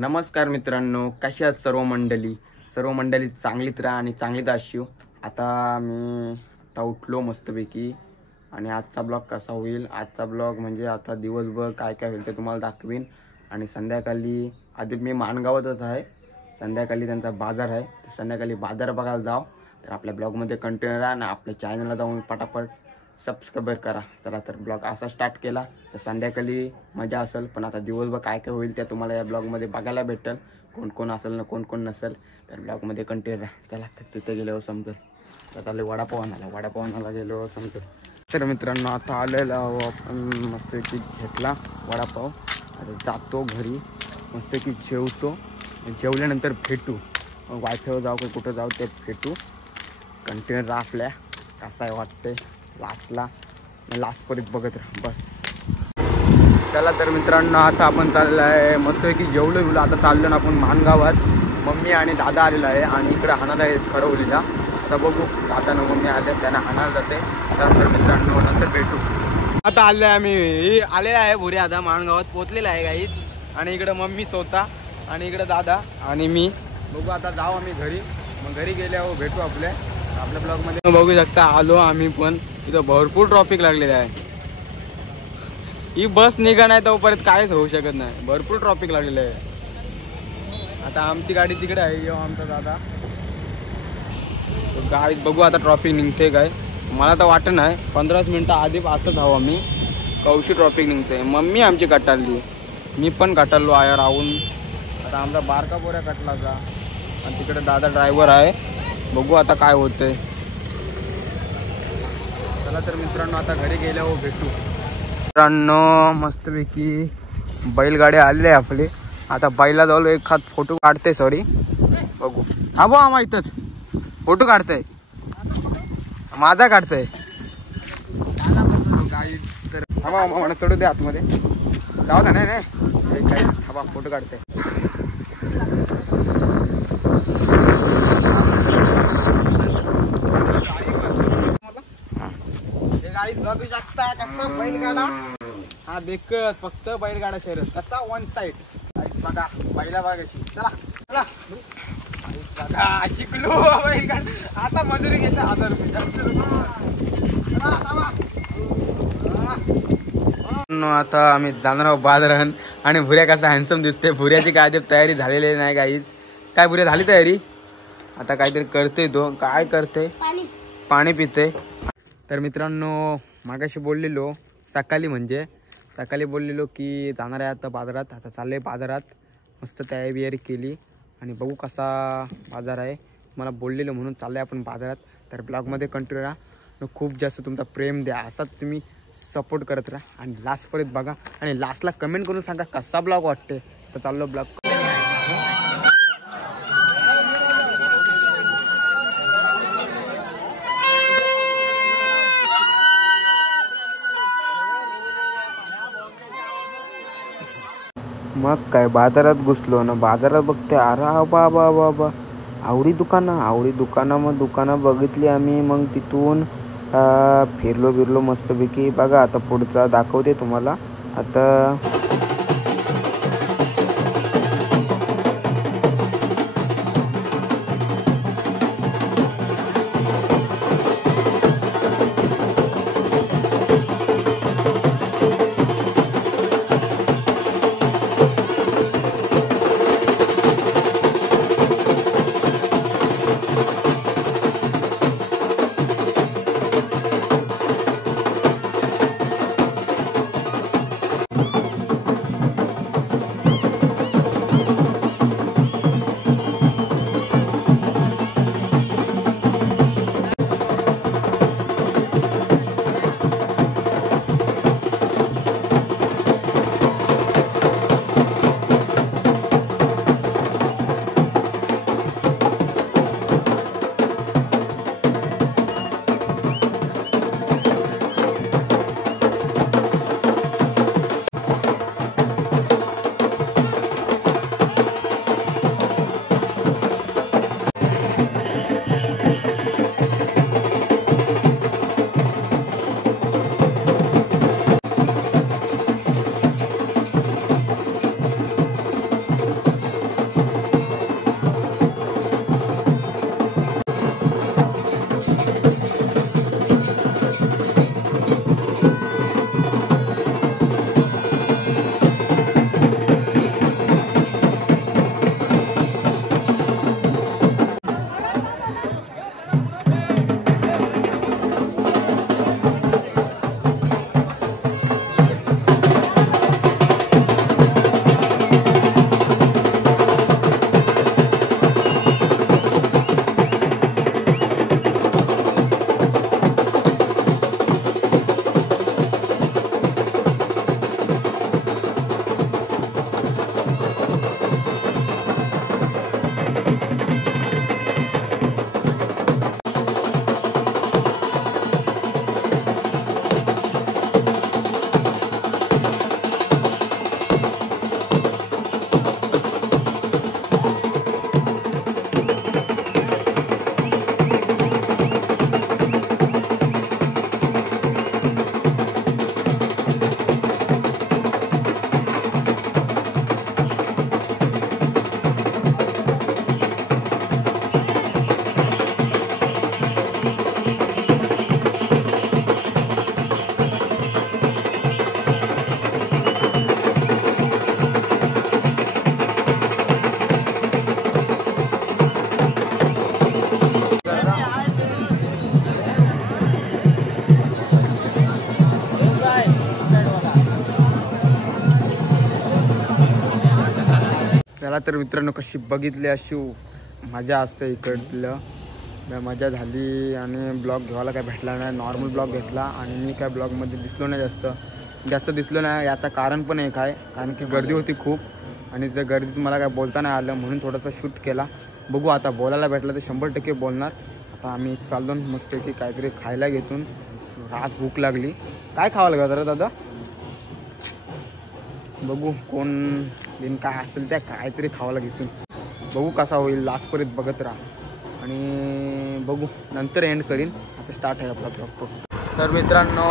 नमस्कार मित्रांनो, कशा आहात सर्व मंडळी चांगलीत राहा आणि चांगलीत आशिव। आता मी उठलो मस्तपैकी आणि आजचा ब्लॉग कसा होईल, आजचा ब्लॉग म्हणजे आता दिवसभर काय काय होईल ते तुम्हाला दाखवीन। आणि संध्याकाळी आधी मी माणगावातच आहे, संध्याकाळी त्यांचा बाजार आहे, तर संध्याकाळी बाजार बघायला जाऊ। तर आपल्या ब्लॉगमध्ये कंटिन्यू राहा आणि आपल्या चॅनलला जाऊन पटापट सबस्क्राइब करा। चला तर ब्लॉग असा स्टार्ट केला तर संध्याकाळी मजा असेल, पण आता दिवसभर काय काय होईल ते तुम्हाला या ब्लॉगमध्ये बघायला भेटेल। कोण कोण असेल ना कोण कोण नसेल तर ब्लॉगमध्ये कंटिन्यू राहा। चला तर तिथे गेल्यावर समजेल। तर चालले वडापावाला गेलो समजेल। तर मित्रांनो आता आलेलो आपण, मस्तपैकी घेतला वडापाव, आता जातो घरी, मस्तपैकी जेवतो, जेवल्यानंतर भेटू, मग वायफायवर जाऊ की कुठं जाऊ ते भेटू। कंटिन्यू राहा आपल्या, कसं आहे वाटते लास्टपर्यंत बघत राहा बस। चला तर मित्रांनो आता आपण चाललो आहे, मस्तपैकी जेवलो आता चाललो ना आपण माणगावात। मम्मी आणि दादा आलेला आहे आणि इकडे हाणाला आहे खरवलीला। आता बघू दादा ना मम्मी आले, त्यांना हाणायला जाते। तर मित्रांनो नंतर भेटू। आता आले आम्ही, आलेला आहे भुरे आता माणगावात पोचलेला आहे गाईच। आणि इकडे मम्मी स्वतः आणि इकडे दादा आणि मी। बघू आता जाऊ आम्ही घरी, मग घरी गेल्यावर भेटू आपल्या ब्लॉगमध्ये। बघू शकता आलो आम्ही, पण इथं भरपूर ट्रॉफिक लागलेलं आहे। ही बस निघा नाही तोपर्यंत काहीच होऊ शकत नाही, भरपूर ट्रॉफिक लागलेलं आहे। आता आमची गाडी तिकडे आहे, आमचा दादा गाडी बघू आता ट्रॉफिक निघते काय, मला तर वाटत नाही 15 मिनिटं आधी असंच हवं आम्ही, कौशी ट्रॉफिक निघते। मम्मी आमची कटाळली, मी पण कटाळलो आहे राहून। आता आमचा बारका पोऱ्या कटलाचा आणि तिकडे दादा ड्रायव्हर आहे, बघू आता काय होतंय। चला तर मित्रांनो आता घरी गेल्यावर भेटू। मित्रांनो मस्तपैकी बैलगाडी आलेली आहे आपली, आता बैला जाऊ एखाद फोटो काढते, सॉरी बघू हा बा आम्हा इथंच फोटो काढताय, माझा काढताय गाई। तर हवा मला चढू दे आतमध्ये, जाऊ का नाही काही हवा फोटो काढते। बघू शकता कसं बैलगाडा, हा देख फक्त बैलगाडा शहर कसा वन साइड बघा, बैला बघा कशी। चला चला बघा शिकलो बैलगाडा, आता मजुरी घेतला 1000 रुपये। आता आम्ही जाणार आहोत बाजारात आणि भुऱ्या कसा हँडसम दिसते, भुऱ्याची काय तयारी झालेली नाही काहीच। काय भुऱ्या झाली तयारी, आता काहीतरी करते, तो काय करते, पाणी पिते। तर मित्रांनो मागाशी बोललेलो सकाळी बोललेलो की जाणार आहे आता बाजारात, आता चालले बाजारात, मस्त तयारी बियारी केली आणि बघू कसा बाजार आहे, मला बोललेलो म्हणून चालले आपण बाजारात। तर ब्लॉगमध्ये कंटिन्यू राहा, खूप जास्त तुमचा प्रेम द्या, असाच तुम्ही सपोर्ट करत राहा आणि लास्टपर्यंत बघा आणि लास्टला कमेंट करून सांगा कसा ब्लॉग वाटते। तर चाललो ब्लॉग। मग काय बाजारात घुसलो ना, बाजारात बघते अरे बाबा बाबा आवडी दुकानं मग दुकानं बघितली आम्ही, मग तिथून फिरलो मस्तपैकी। बघा आता पुढचा दाखवते तुम्हाला आता। चला तर मित्रांनो, कशी बघितली अशी मजा असते इकडलं. मजा झाली आणि ब्लॉग घ्यायला काय भेटला नाही, नॉर्मल ब्लॉग घेतला. आणि मी काय ब्लॉगमध्ये दिसलो नाही, जास्त दिसलो नाही. याचं कारण पण एक आहे, कारण की गर्दी होती खूप आणि त्या गर्दीत मला काय बोलता नाही आलं, म्हणून थोडंसं शूट केला. बघू आता बोलायला भेटलं तर 100% बोलणार. आता आम्ही चाललो मस्त की काहीतरी खायला घेतून, रात भूक लागली. काय खावं लागतं रे दादा? बघू कोण बिन काय असेल त्या काहीतरी खावायला घेतून. बघू कसा होईल, लास्टपर्यंत बघत राहा आणि बघू नंतर एंड करीन. आता स्टार्ट आहे आपला ब्लॉग. तर मित्रांनो,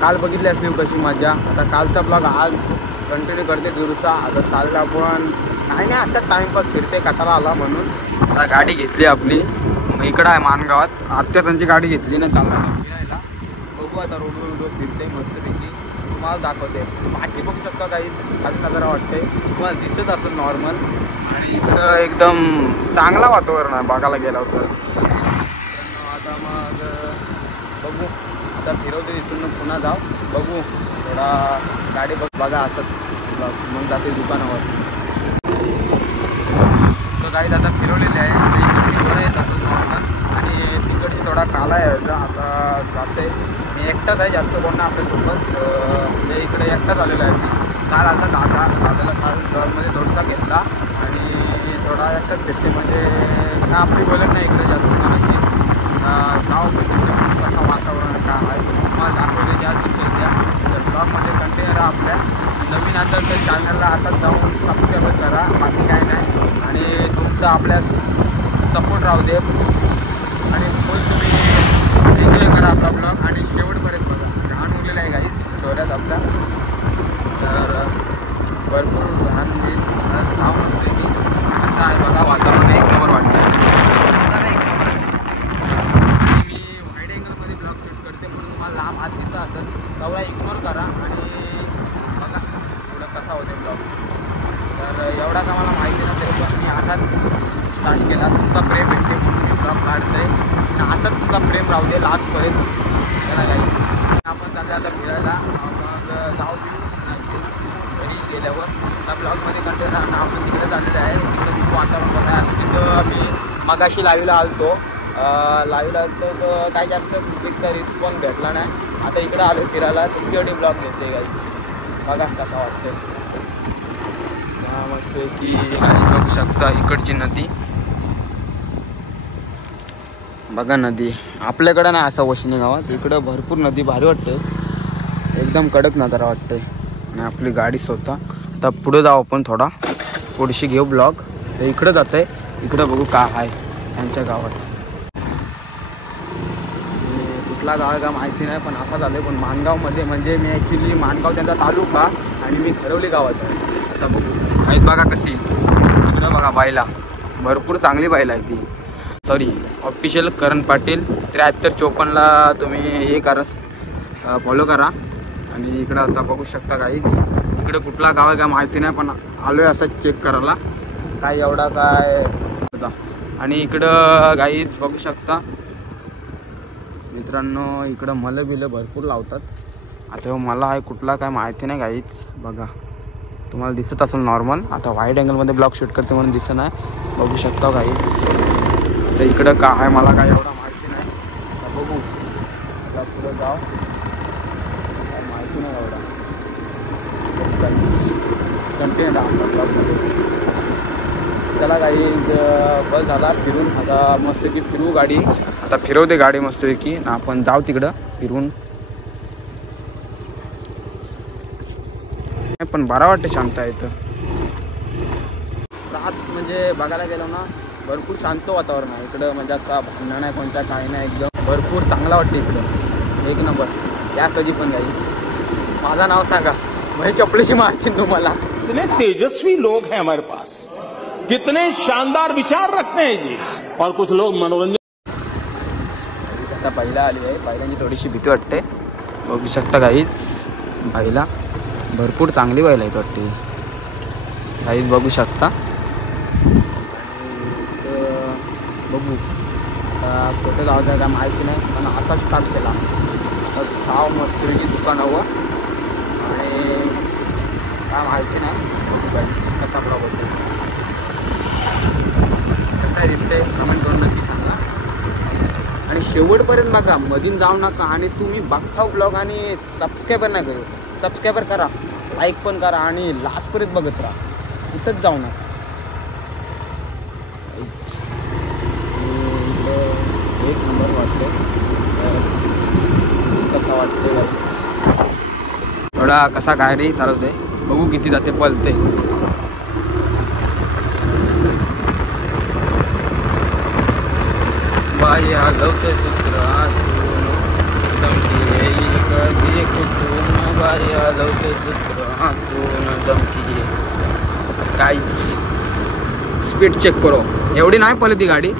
काल बघितली असली कशी मजा. आता कालचा ब्लॉग आज कंटिन्यू करते दुरुसा. आता चाललं आपण काय नाही, आता टाईमपास फिरते, कटाला आला म्हणून आता गाडी घेतली आपली. इकडं आहे मानगावात, आत्यासांची गाडी घेतली ना, चालला फिरायला. बघू आता रोड फिरते मस्तपैकी, तुम्हाला दाखवते. बाकी बघू शकता काही नजारा वाटते, तुम्हाला दिसत असेल नॉर्मल. आणि इकडं एकदम चांगला वातावरण आहे बघायला गेला होतं. आता मग बघू, आता फिरवते तिथून पुन्हा जाऊ. बघू थोडा गाडी बघा असंच, मग जाते दुकानावर. सो गाडी आता फिरवलेली आहे. आता इकडची थोडं येत असं नॉर्मल आणि तिकडची थोडा काला यायचा. आता जाते मी एकटाच आहे, जास्त कोण नाही आपल्यासोबत. म्हणजे इकडे एकटाच आलेला आहे मी. काल आता दादाला काल ब्लॉगमध्ये थोडासा घेतला आणि थोडा एकटाच घेतले. म्हणजे काय आपली बोलत नाही इकडे जास्त कोणाशी. जाऊ कसं वातावरण काय आहे तुम्हाला दाखवते, ज्या दिसेल त्या. तर ब्लॉगमध्ये कंटिन्यू राहा. आपल्या नवीन असेल तर चॅनलला आता जाऊन सबस्क्राईब करा, बाकी काय नाही. आणि तुमचा आपल्या सपोर्ट राहू दे आणि फुल तुम्ही एन्जॉय करा आपला ब्लॉग आणि शेवटपर्यंत बघा. घाण उरलेलं आहे गाईच डोळ्यात आपल्या, तर भरपूर घाण होईल. जाऊन असते की असं आहे बघा, वातावरण एक नंबर वाटतं. एक नंबर आणि मी वाईड अँगलमध्ये ब्लॉग शूट करते, म्हणून तुम्हाला लांब हात दिसत असेल तेवढा इग्नोर करा आणि बघा पुढं कसा होते ब्लॉग. तर एवढा का मला माहिती नसेल, पण मी असाच स्टार्ट केला. तुमचा प्रेम भेटते म्हणून मी ब्लॉग काढते आणि असंच तुमचा प्रेम राहू दे लास्टपर्यंत. चला गाईस, आपण चालले आता फिरायला. मग जाऊ घरी गेल्यावर त्या ब्लॉगमध्ये कंटिन्यू राहणं. आपण तिकडे चाललेलं आहे, तिकडे खूप वातावरण बघा. आता तिथं मी मगाशी लाईव्हला आलतो तर काही जास्त पिकचा रिस्पॉन्स भेटला नाही. आता इकडं आलो फिरायला, तुमच्याकडे ब्लॉग घेते गाईस. बघा कसा वाटतं. मस्त की गाईस बघू शकता इकडची नदी बघा. नदी आपल्याकडं नाही असं वशिनी गावात, इकडं भरपूर नदी भारी वाटते, एकदम कडक नजारा वाटते. आणि आपली गाडी स्वतः. आता पुढे जाऊ आपण, थोडा पुढशी घेऊ ब्लॉग. तर इकडं जात आहे, इकडं बघू काय आहे त्यांच्या गावात. कुठला गाव आहे का माहिती नाही, पण असा झालं. पण माणगावमध्ये म्हणजे मी ॲक्च्युली माणगाव त्यांचा तालुका आणि मी खरवली गावात आहे. आता बघू आहेत बघा कशी, तिकडं बघा बायला भरपूर चांगली बायला आहे ती. सॉरी, ऑफिशियल करण पाटील 7354ला तुम्ही हे करा, फॉलो करा. आणि इकडं आता बघू शकता गाईज, इकडं कुठला गाव आहे का माहिती नाही, पण आलो आहे असं चेक करायला काय एवढा काय होता. आणि इकडं गाईज बघू शकता मित्रांनो, इकडं मलं बिलं भरपूर लावतात. आता मला आहे कुठला काय माहिती नाही गाईज. बघा तुम्हाला दिसत असेल नॉर्मल. आता वाईड अँगलमध्ये ब्लॉग शूट करते म्हणून दिसत नाही, बघू शकता गाईज. तर इकडं का आहे मला काय एवढा माहिती नाही. आता बघू, आता पुढं जाऊ, काय माहिती नाही एवढा. कंटिन्यू राहा ब्लॉगमध्ये. चला गाईज, बस झाला फिरून. आता मस्तपैकी फिरू गाडी, आता फिरवते गाडी मस्तपैकी. आपण जाऊ तिकडं फिरून. पण बरा वाटते, शांत आहे इथं. रात म्हणजे बघायला गेलो ना, भरपूर शांत वातावरण आहे इकडं. म्हणजे असा भांडण नाही कोणता, काही नाही, एकदम भरपूर चांगला वाटते इकडं, एक नंबर. या कधी पण गाईज. माझं नाव सांगा, म्हणजे चपलीशी मारतील तुम्हाला. कितने तेजस्वी लोग हैं हमारे पास, कितने शानदार विचार रखते हैं जी. और कुछ लोग मनोरंजन. आता पहिला आली आहे, पहिल्यांची थोडीशी भीती वाटते. बघू शकता गाईज, बाईला भरपूर चांगली बाईला आहे वाटते गाईज, बघू शकता. बघू आता कुठे जायचं काय माहिती नाही, पण असा स्टार्ट केला. तर साव मस्तपैकी दुकानावर आणि काय माहिती नाही, बघू गाईज कसा ब्लॉग होतो. कसं दिसतंय कमेंट करून नक्की सांगा आणि शेवटपर्यंत बघा, मधून जाऊ नका. आणि तुम्ही बघता ब्लॉग आणि सबस्क्रायबर नाही करू, सबस्क्रायबर करा, लाईक पण करा आणि लास्टपर्यंत बघत राहा, कुठंच जाऊ नका. एक नंबर वाटतं. कसा वाटते थोडा कसा गाडी चालवते बघू, किती जाते पळते. बाई हलवते सूत्रातून धमकी येईल कधी कुठून, बाई हलवते सूत्रातून धमकी येईल. काहीच स्पीड चेक करो, एवढी नाही पळत ती गाडी.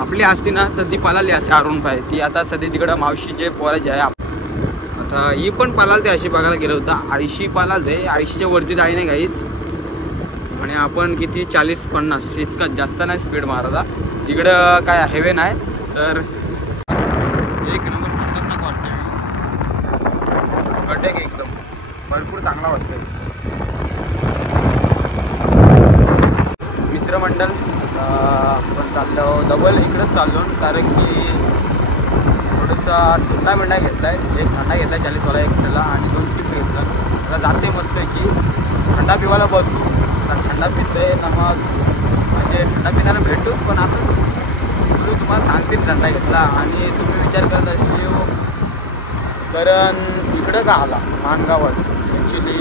आपली असती ना तर ती पळाली असते अरुण भाई. ती आता सध्या तिकडं मावशीचे पोराचे आहे. आता ही पण पळालते अशी बघायला गेलं होता. 80 पळालते, 80च्या वरती जाई नाही काहीच. आणि आपण किती 40-50 इतका जास्त नाही स्पीड मारता. इकडं काय हायवे नाही तर एक नंबर खतरनाक वाटतं. अटॅक एकदम भरपूर चांगला वाटतंय. मित्रमंडळ आपण चाललो डबल इकडंच चाललो, कारण की थोडासा थंडा मिंडा घेतला आहे. एक थंडा घेतला 40वाला एक घेतला आणि 2 चिप्स घेतला. आता जाते मस्त की थंडा पिवायला बसू. थंडा पितोय ना मग म्हणजे थंडा पिताना भेटू. पण असं तुम्हाला सांगते थंडा घेतला आणि तुम्ही विचार करत असेल कारण इकडं का आला मानगावात. ॲक्च्युली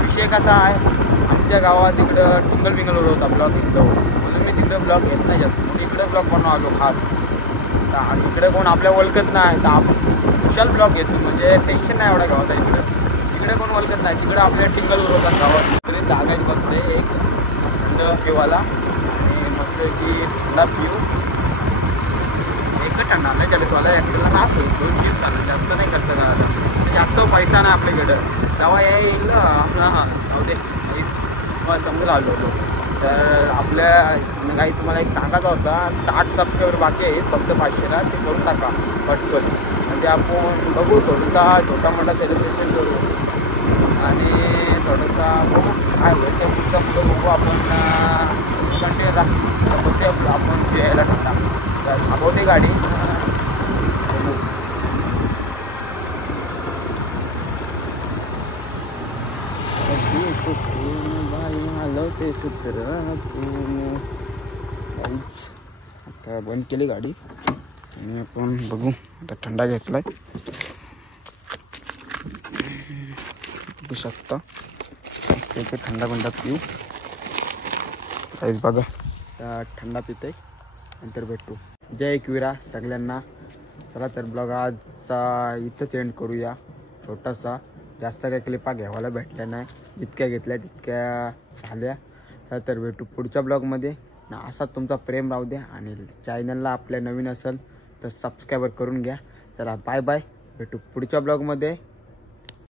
विषय कसा आहे, आमच्या गावात इकडं टिंगल बिंगलवर होता ब्लॉग एकदम, म्हणून मी तिकडं ब्लॉग घेत नाही जास्त. म्हणून इकडं ब्लॉग बनवा आलो खास. तर इकडे कोण आपल्या ओळखत नाही तर आपण कुशाल ब्लॉग घेतो, म्हणजे टेन्शन नाही एवढा गावाचा. इकडे कोण ओळखत नाही, तिकडे आपल्या टिंगलवर होतात गावात. तरी जागाच बघते एक थंड पिवाला आणि मस्त की थंडा पिऊ. एकच थंडा नाही 40वाला ॲक्टरला नाच होईल. 2 चिप्स चालू, जास्त नाही खर्च आता. जास्त पैसा नाही आपल्याकडं. तेव्हा येईल आपला जाऊ दे मग समजून आलो होतो. तर आपल्या काही तुम्हाला एक सांगायचा होता, 60 सबस्क्रायबर बाकी आहेत फक्त 500ला. ते करून टाका पटकन, म्हणजे आपण बघू थोडासा छोटा मोठा सेलिब्रेशन करू आणि थोडासा बघू काय होईल ते पुढचा पुढं बघू. आपण कंटिन्यू बसूया आपण फिरायला ठरला. तर थांबवते गाडी. हलवते सूत्र आता बंद केली गाडी आणि आपण बघू. आता थंडा घेतलाय बघू शकता. ते थंडा बंडा पिऊ काहीच बघा. आता थंडा पिते नंतर भेटू. जय एकविरा सगळ्यांना. चला तर ब्लॉग आजचा इथंच एंड करूया. छोटासा, जास्त काही क्लिपा घ्यावायला भेटल्या नाही. जितक्या घेतल्या तितक्या झाल्या. चला तर भेटू पुढच्या ब्लॉगमध्ये. ना असा तुमचा प्रेम राहू द्या आणि चॅनलला आपल्या नवीन असेल तर सबस्क्राईबर करून घ्या. चला बाय बाय, भेटू पुढच्या ब्लॉगमध्ये.